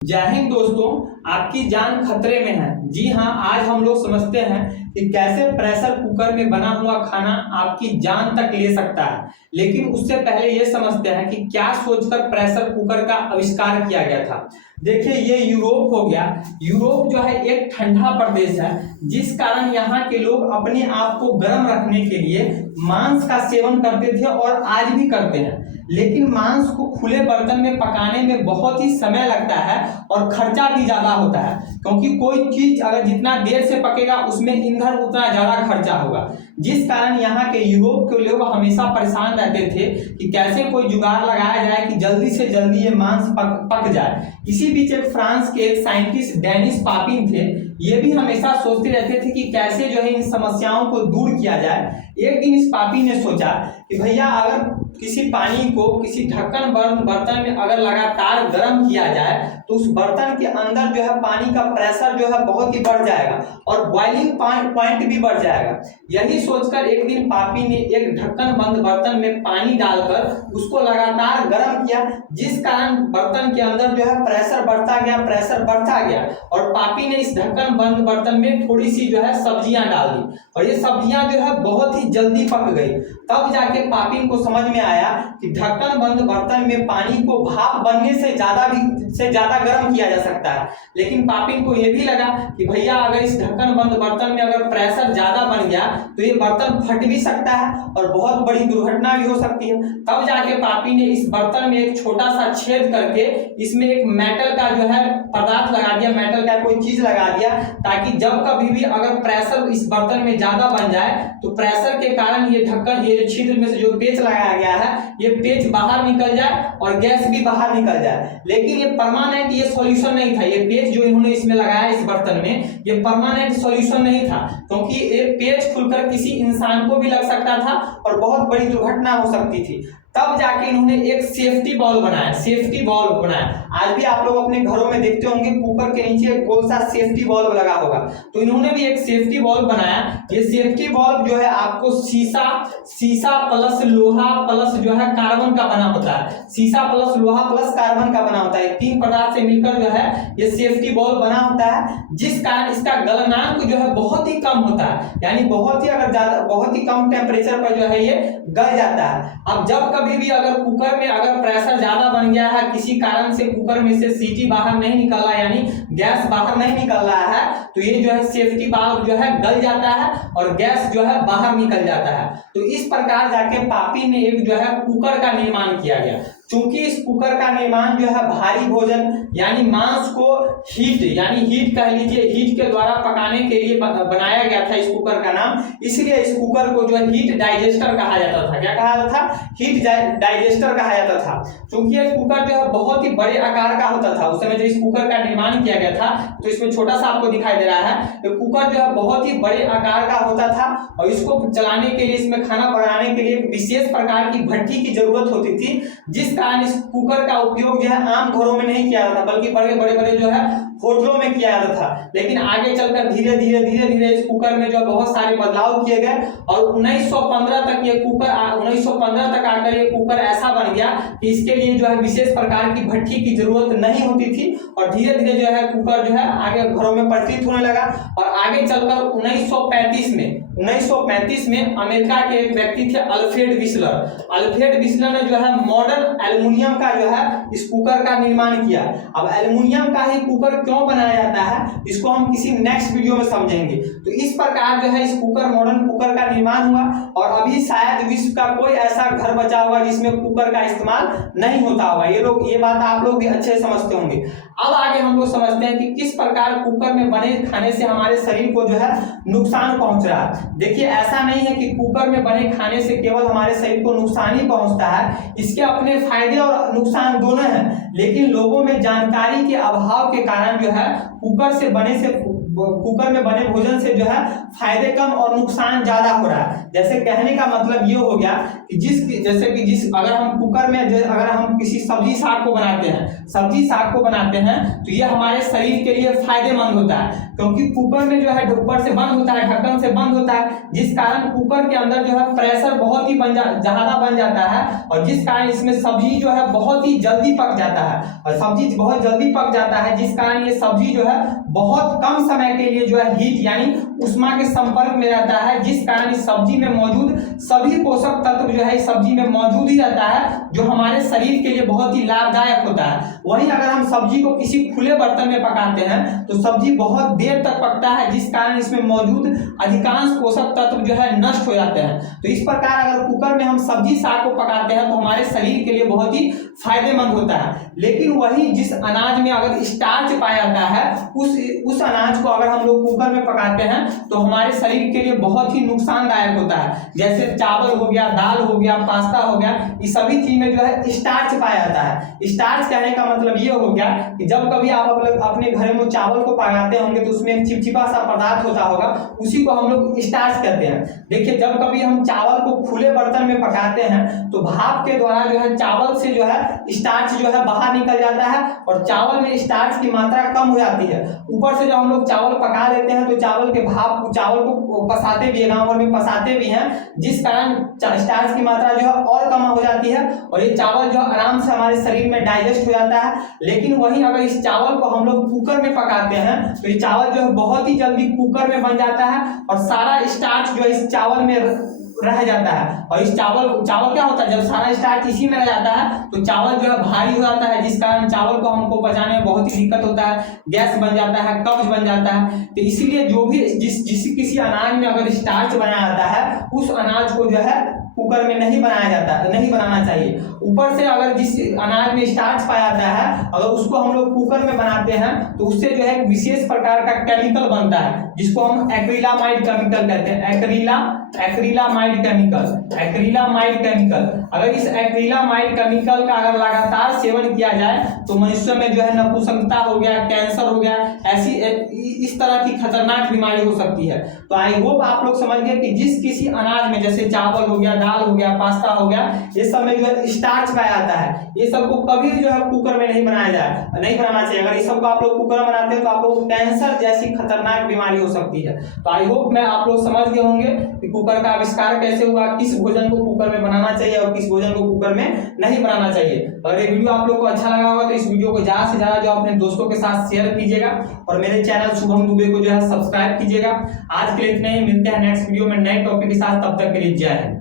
जय हिंद दोस्तों, आपकी जान खतरे में है। जी हाँ, आज हम लोग समझते हैं कि कैसे प्रेशर कुकर में बना हुआ खाना आपकी जान तक ले सकता है। लेकिन उससे पहले ये समझते हैं कि क्या सोचकर प्रेशर कुकर का आविष्कार किया गया था। देखिए, ये यूरोप हो गया। यूरोप जो है एक ठंडा प्रदेश है, जिस कारण यहाँ के लोग अपने आप को गर्म रखने के लिए मांस का सेवन करते थे और आज भी करते हैं। लेकिन मांस को खुले बर्तन में पकाने में बहुत ही समय लगता है और खर्चा भी ज्यादा होता है, क्योंकि कोई चीज अगर जितना देर से पकेगा उसमें ईंधन उतना ज्यादा खर्चा होगा। जिस कारण यहाँ के यूरोप के लोग हमेशा परेशान रहते थे कि कैसे कोई जुगाड़ लगाया जाए कि जल्दी से जल्दी ये मांस पक जाए। इसी बीच एक फ्रांस के एक साइंटिस्ट डेनिस पापिन थे, ये भी हमेशा सोचते रहते थे कि कैसे जो है इन समस्याओं को दूर किया जाए। एक दिन इस पापी ने सोचा कि भैया, अगर किसी पानी को किसी ढक्कन बर्तन में अगर लगातार गर्म किया जाए तो उस बर्तन के अंदर जो है पानी का प्रेशर जो है बहुत ही बढ़ जाएगा और बॉइलिंग पॉइंट भी बढ़ जाएगा। यही सोचकर एक दिन पापी ने एक ढक्कन बंद बर्तन में पानी डालकर उसको लगातार गर्म किया, जिस कारण बर्तन के अंदर जो है प्रेशर बढ़ता गया और पापी ने इस ढक्कन बंद बर्तन में थोड़ी सी जो है सब्जियां डाल दी और ये सब्जियां जो है बहुत ही जल्दी पक गई। तब जाके पापी को समझ में आया कि ढक्कन बंद बर्तन में पानी को भाप बनने से ज्यादा गर्म किया जा सकता है। लेकिन पापिन को यह भी लगा कि भैया, अगर इस ढक्कन बंद बर्तन में अगर प्रेशर ज्यादा बन गया तो ये बर्तन फट भी सकता है और बहुत बड़ी दुर्घटना भी हो सकती है। तब जाके पापी ने इस बर्तन में एक छोटा सा छेद करके इसमें एक मेटल का जो है पदार्थ लगा दिया, मेटल का कोई चीज लगा दिया, ताकि जब कभी भी अगर प्रेशर इस बर्तन में ज्यादा बन जाए तो प्रेशर के कारण ये ढक्कन, ये छिद्र में से जो पेच लगाया गया है, ये पेच बाहर निकल जाए और गैस भी बाहर निकल जाए। लेकिन ये परमानेंट ये सॉल्यूशन नहीं था। ये पेच जो इन्होंने इसमें लगाया इस बर्तन में, ये परमानेंट सॉल्यूशन नहीं था, क्योंकि ये पेच खुलकर किसी इंसान को भी लग सकता था और बहुत बड़ी दुर्घटना हो सकती थी। तब जाके इन्होंने एक सेफ्टी बॉल्व बनाया। आज भी आप लोग अपने घरों में देखते होंगे, कुकर के नीचे एक गोल सा सेफ्टी बॉल्व लगा होगा, तो इन्होंने भी एक सेफ्टी बॉल्व बनाया। ये सेफ्टी बॉल्व जो है आपको शीशा प्लस लोहा प्लस जो है कार्बन का बना होता है। शीशा प्लस लोहा प्लस कार्बन का बना होता है। तीन पदार्थ से मिलकर जो है ये सेफ्टी बॉल्व बना होता है, जिस कारण इसका गलनांक जो है बहुत ही कम होता है, यानी बहुत ही कम टेम्परेचर पर जो है ये गल जाता है। अब जब कभी भी अगर कुकर में अगर प्रेशर ज्यादा बन गया है, किसी कारण से कुकर में से सीटी बाहर नहीं निकल रहा है, यानी गैस बाहर नहीं निकल रहा है, तो ये जो है सेफ्टी वाल्व जो है गल जाता है और गैस जो है बाहर निकल जाता है। तो इस प्रकार जाके पापी ने एक जो है कुकर का निर्माण किया गया। चूंकि इस कुकर का निर्माण जो है भारी भोजन यानी मांस को हीट कह लीजिए, हीट के द्वारा पकाने के लिए बनाया गया था इस कुकर का नाम। इसलिए इस कुकर को जो है हीट डाइजेस्टर कहा जाता था। क्या कहा जाता था? हीट डाइजेस्टर कहा जाता था। चूंकि ये कुकर जो है बहुत ही बड़े आकार का होता था। उस समय जब इस कुकर का निर्माण किया गया था, तो इसमें छोटा सा आपको दिखाई दे रहा है, तो कुकर जो है बहुत ही बड़े आकार का होता था और इसको चलाने के लिए, इसमें खाना बनाने के लिए विशेष प्रकार की भट्टी की जरूरत होती थी, जिस कारण इस कुकर का उपयोग जो है आम घरों में नहीं किया जाता, बल्कि बड़े जो है होटलों में किया जाता था। लेकिन आगे चलकर धीरे धीरे इस कुकर में जो बहुत सारे बदलाव किए गए और 1915 तक आकर ये कुकर ऐसा बन गया कि इसके लिए जो है विशेष प्रकार की भट्टी की जरूरत नहीं होती थी और धीरे धीरे जो है कुकर जो है आगे घरों में प्रचलित होने लगा। और आगे चलकर 1935 में अमेरिका के एक व्यक्ति थे अल्फ्रेड विस्लर ने जो है मॉडर्न एल्युमिनियम का जो है इस कुकर का निर्माण किया। अब एल्युमिनियम का ही कुकर क्यों बनाया जाता है, इसको हम किसी नेक्स्ट वीडियो में समझेंगे। तो इस प्रकार जो है इस मॉडर्न कुकर का निर्माण हुआ और अभी शायद विश्व का कोई ऐसा घर बचा होगा जिसमें कुकर का इस्तेमाल नहीं होता होगा। ये बात आप लोग भी अच्छे से समझते होंगे। अब आगे हम लोग समझते हैं कि किस प्रकार कुकर में बने खाने से हमारे शरीर को जो है नुकसान पहुंच रहा है। देखिए, ऐसा नहीं है कि कुकर में बने खाने से केवल हमारे शरीर को नुकसान ही पहुंचता है, इसके अपने फायदे और नुकसान दोनों हैं। लेकिन लोगों में जानकारी के अभाव के कारण जो है कुकर में बने भोजन से जो है फायदे कम और नुकसान ज्यादा हो रहा है। जैसे कहने का मतलब ये हो गया कि जिस अगर हम कुकर में अगर हम किसी सब्जी साग को बनाते हैं तो ये हमारे शरीर के लिए फायदेमंद होता है, क्योंकि कुकर में जो है ऊपर से बंद होता है, ढक्कन से बंद होता है, जिस कारण कुकर के अंदर जो है प्रेशर बहुत ही ज्यादा बन जाता है, और जिस कारण इसमें सब्जी जो है बहुत ही जल्दी पक जाता है, और सब्जी बहुत जल्दी पक जाता है, जिस कारण ये सब्जी जो है बहुत कम समय के लिए जो है हीट यानी उष्मा के संपर्क में रहता है, जिस कारण इस सब्जी में मौजूद सभी पोषक तत्व जो है इस सब्जी में मौजूद ही रहता है, जो हमारे शरीर के लिए बहुत ही लाभदायक होता है। वहीं अगर हम सब्जी को किसी खुले बर्तन में पकाते हैं तो सब्जी बहुत देर तक पकता है, जिस कारण इसमें मौजूद अधिकांश पोषक तत्व जो है नष्ट हो जाते हैं। तो इस प्रकार अगर कुकर में हम सब्जी साग को पकाते हैं तो हमारे शरीर के लिए बहुत ही फायदेमंद होता है। लेकिन वही जिस अनाज में अगर स्टार्च पाया जाता है उस अनाज को अगर हम लोग कुकर में पकाते हैं तो हमारे शरीर के लिए बहुत ही नुकसानदायक होता है। जैसे चावल हो गया, दाल हो गया, पास्ता हो गया, इस सभी चीज में जो है स्टार्च पाया जाता है। स्टार्च कहने का मतलब ये हो गया कि जब कभी आप अपने घर में चावल को पकाते होंगे तो उसमें एक चिपचिपा सा पदार्थ होता होगा, उसी को हम लोग स्टार्च कहते हैं। देखिए, जब कभी हम चावल को खुले बर्तन में पकाते हैं तो भाप के द्वारा जो है चावल से जो है स्टार्च जो है बाहर निकल जाता है और चावल में स्टार्च की मात्रा कम हो जाती है। ऊपर से जब हम लोग चावल पका लेते हैं तो चावल को पसाते भी है, गाँव भर में पसाते भी हैं, जिस कारण स्टार्च की मात्रा जो है और कम हो जाती है और ये चावल जो आराम से हमारे शरीर में डाइजेस्ट हो जाता है। लेकिन वहीं अगर इस चावल को हम लोग कुकर में पकाते हैं तो ये चावल जो है बहुत ही जल्दी कुकर में बन जाता है और सारा स्टार्च जो है इस चावल में रह जाता है। और इस चावल क्या होता है, जब सारा स्टार्च इसी में रह जाता है तो चावल जो है भारी हो जाता है, जिस कारण चावल को हमको पचाने में बहुत ही दिक्कत होता है, गैस बन जाता है, कब्ज बन जाता है। तो इसीलिए जो भी किसी अनाज में अगर स्टार्च बनाया जाता है उस अनाज को जो है कुकर में नहीं बनाना चाहिए। ऊपर से अगर जिस अनाज में स्टार्च पाया जाता है अगर उसको हम लोग कुकर में बनाते हैं तो उससे जो है एक विशेष प्रकार का केमिकल बनता है, जिसको हम एक्रिलामाइड केमिकल कहते हैं। एक्रिलामाइड केमिकल अगर इस एक्रिलामाइड केमिकल का अगर लगातार सेवन किया जाए तो मनुष्य में जो है नपुंसकता हो गया, कैंसर हो गया, ऐसी इस तरह की खतरनाक बीमारी हो सकती है। तो आई होप आप लोग समझ गए कि जिस किसी अनाज में जैसे चावल हो गया, दाल हो गया, पास्ता हो गया, ये सब में जो है स्टार्च पाया जाता है, ये सबको कभी जो है कुकर में नहीं बनाना चाहिए। अगर ये सबको आप लोग कुकर में बनाते हैं तो आप लोग को कैंसर जैसी खतरनाक बीमारी हो सकती है। तो आई होप मैं आप लोग समझ गए होंगे कि कुकर का आविष्कार कैसे हुआ, किस भोजन को कुकर में बनाना चाहिए और किस भोजन को कुकर में नहीं बनाना चाहिए। अगर ये वीडियो आप लोग को अच्छा लगा होगा तो इस वीडियो को ज्यादा से ज्यादा जो अपने दोस्तों के साथ शेयर कीजिएगा और मेरे चैनल शुभम दुबे को जो है सब्सक्राइब कीजिएगा। आज के लिए इतना ही, मिलते हैं नेक्स्ट वीडियो में नए टॉपिक के साथ, तब तक के लिए जय हिंद।